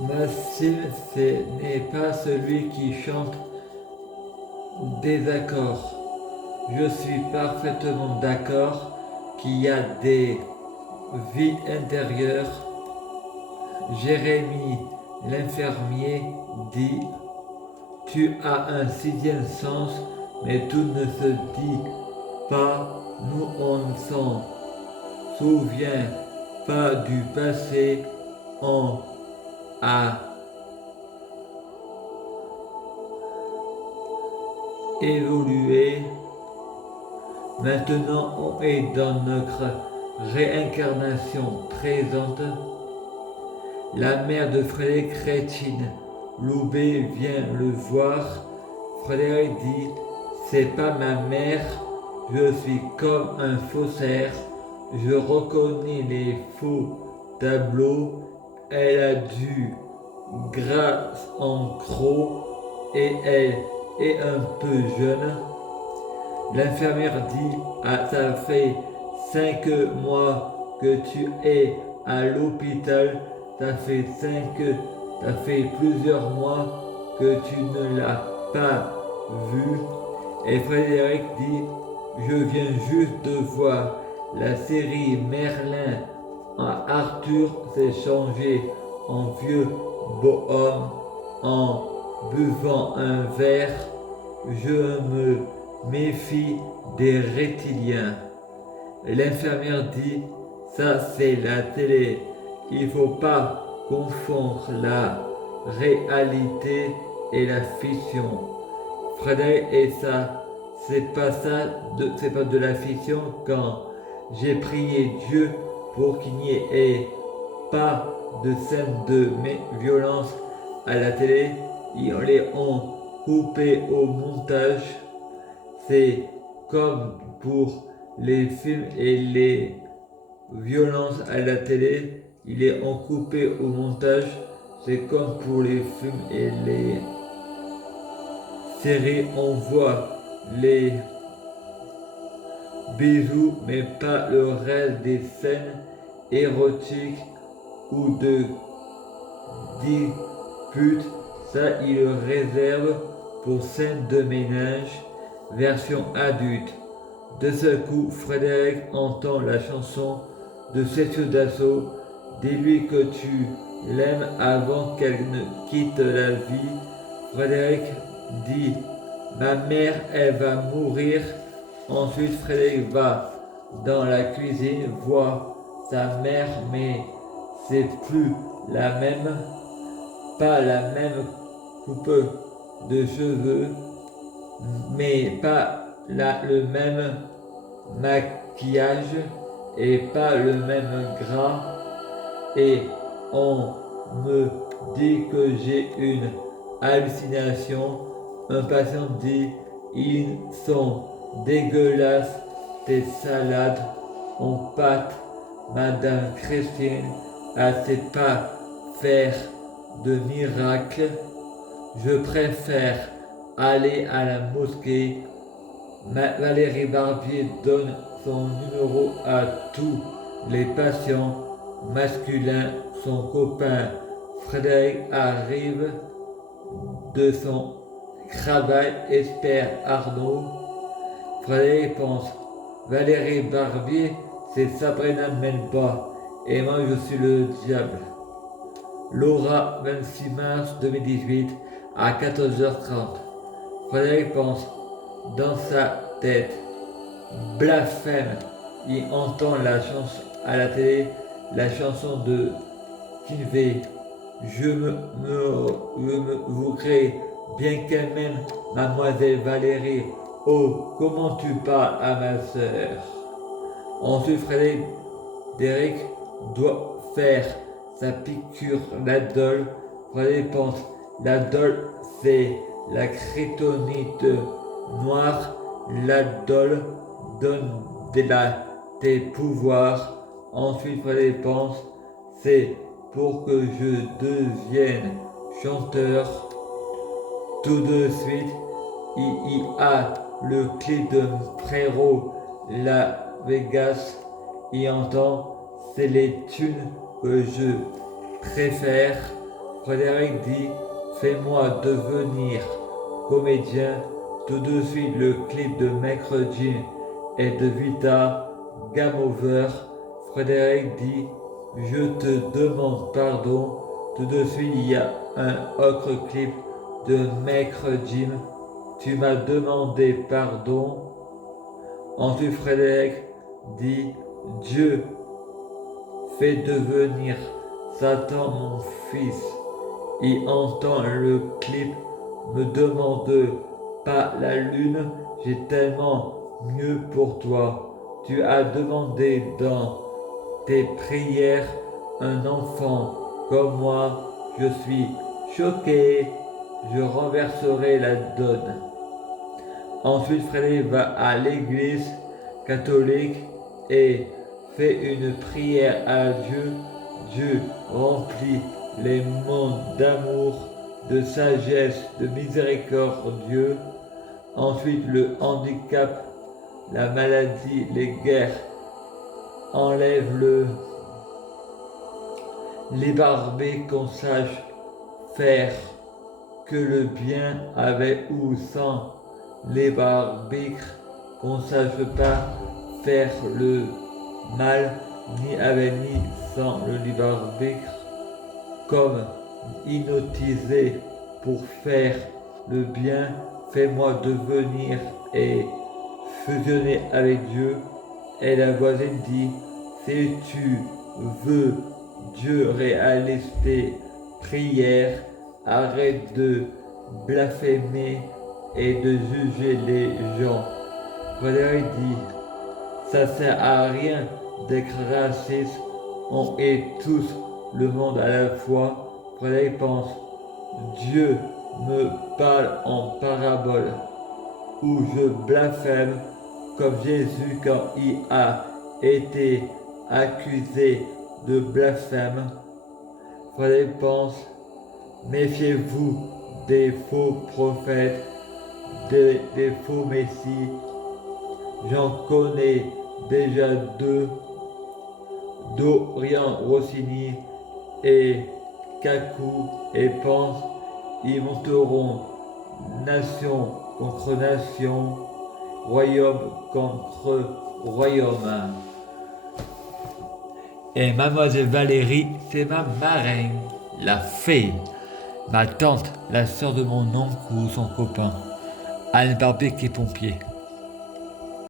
Ma style, ce n'est pas celui qui chante des accords. Je suis parfaitement d'accord qu'il y a des vies intérieures. Jérémie l'infirmier dit: Tu as un sixième sens, mais tout ne se dit pas. Nous, on ne s'en souvient pas du passé. On a évolué. Maintenant, on est dans notre réincarnation présente. La mère de Frédéric Chrétine Loubet vient le voir. Frédéric dit: C'est pas ma mère, je suis comme un faussaire, je reconnais les faux tableaux. Elle a du gras en croc et elle est un peu jeune. L'infirmière dit: Ah, ça fait 5 mois que tu es à l'hôpital, ça fait plusieurs mois que tu ne l'as pas vu. Et Frédéric dit: Je viens juste de voir la série Merlin. Arthur s'est changé en vieux bonhomme en buvant un verre. Je me méfie des reptiliens. L'infirmière dit: Ça, c'est la télé. Il ne faut pas confondre la réalité et la fiction. Frédéric, et ça, c'est pas c'est pas de la fiction. Quand j'ai prié Dieu pour qu'il n'y ait pas de scène de violence à la télé, ils les ont coupé au montage. C'est comme pour les films et les violences à la télé, ils les ont coupé au montage. C'est comme pour les films et les séries, on voit les bisous, mais pas le reste des scènes érotiques ou de disputes. Ça, ils le réservent pour scènes de ménage, version adulte. De ce coup, Frédéric entend la chanson de Sergio Dassault. Dis-lui que tu l'aimes avant qu'elle ne quitte la vie. Frédéric dit: Ma mère, elle va mourir. Ensuite, Frédéric va dans la cuisine voir sa mère, mais c'est plus la même, pas la même coupe de cheveux, mais pas le même maquillage et pas le même gras. Et on me dit que j'ai une hallucination. Un patient dit: Ils sont dégueulasses tes salades en pâte. Madame Christine ne sait pas faire de miracle. Je préfère aller à la mosquée. Valérie Barbier donne son numéro à tous les patients masculins. Son copain Frédéric arrive de son travail, espère Arnaud. Frédéric pense: Valérie Barbier, c'est Sabrina Melba, et moi je suis le diable. Laura, 26 mars 2018 à 14h30. Frédéric pense dans sa tête: blasphème. Il entend la chanson à la télé, la chanson de Kinvey. Je me voudrais bien qu'elle m'aime, mademoiselle Valérie. Oh, comment tu parles à ma sœur. Ensuite, Frédéric doit faire sa piqûre d'Adol. Frédéric pense: l'Adol, c'est la kryptonite noire. L'Adol donne des pouvoirs. Ensuite, Frédéric pense: c'est pour que je devienne chanteur. Tout de suite, il y a le clip de Frérot La Vegas. Il entend: c'est les thunes que je préfère. Frédéric dit fais-moi devenir comédien. Tout de suite le clip de Maître Jim et de Vita Game Over. Frédéric dit je te demande pardon. Tout de suite il y a un autre clip de Maître Jim. Tu m'as demandé pardon. Ensuite Frédéric dit Dieu fait devenir Satan mon fils. Il entend le clip, me demande pas la lune, j'ai tellement mieux pour toi. Tu as demandé dans tes prières un enfant comme moi, je suis choqué, je renverserai la donne. Ensuite, Frédéric va à l'église catholique et fait une prière à Dieu. Dieu remplit les mondes d'amour, de sagesse, de miséricorde Dieu. Ensuite, le handicap, la maladie, les guerres, enlève les barbés qu'on sache faire que le bien avec ou sans les barbiques, qu'on sache pas faire le mal ni avec ni sans le libre arbitre, comme hypnotisé pour faire le bien, fais-moi devenir et fusionner avec Dieu. Et la voisine dit, si tu veux Dieu réalise tes prières, arrête de blasphémer et de juger les gens. Frédéric dit, ça sert à rien d'être raciste, on est tous le monde à la fois. Frédéric pense, Dieu me parle en parabole, où je blasphème comme Jésus quand il a été accusé de blasphème. Frédéric pense, méfiez-vous des faux prophètes, des faux messies. J'en connais déjà deux, Dorian Rossini et Kaku, et pense, ils monteront nation contre nation, royaume contre royaume. Et mademoiselle Valérie, c'est ma marraine, la fée. Ma tante, la sœur de mon oncle ou son copain. Anne Barbier qui est pompier.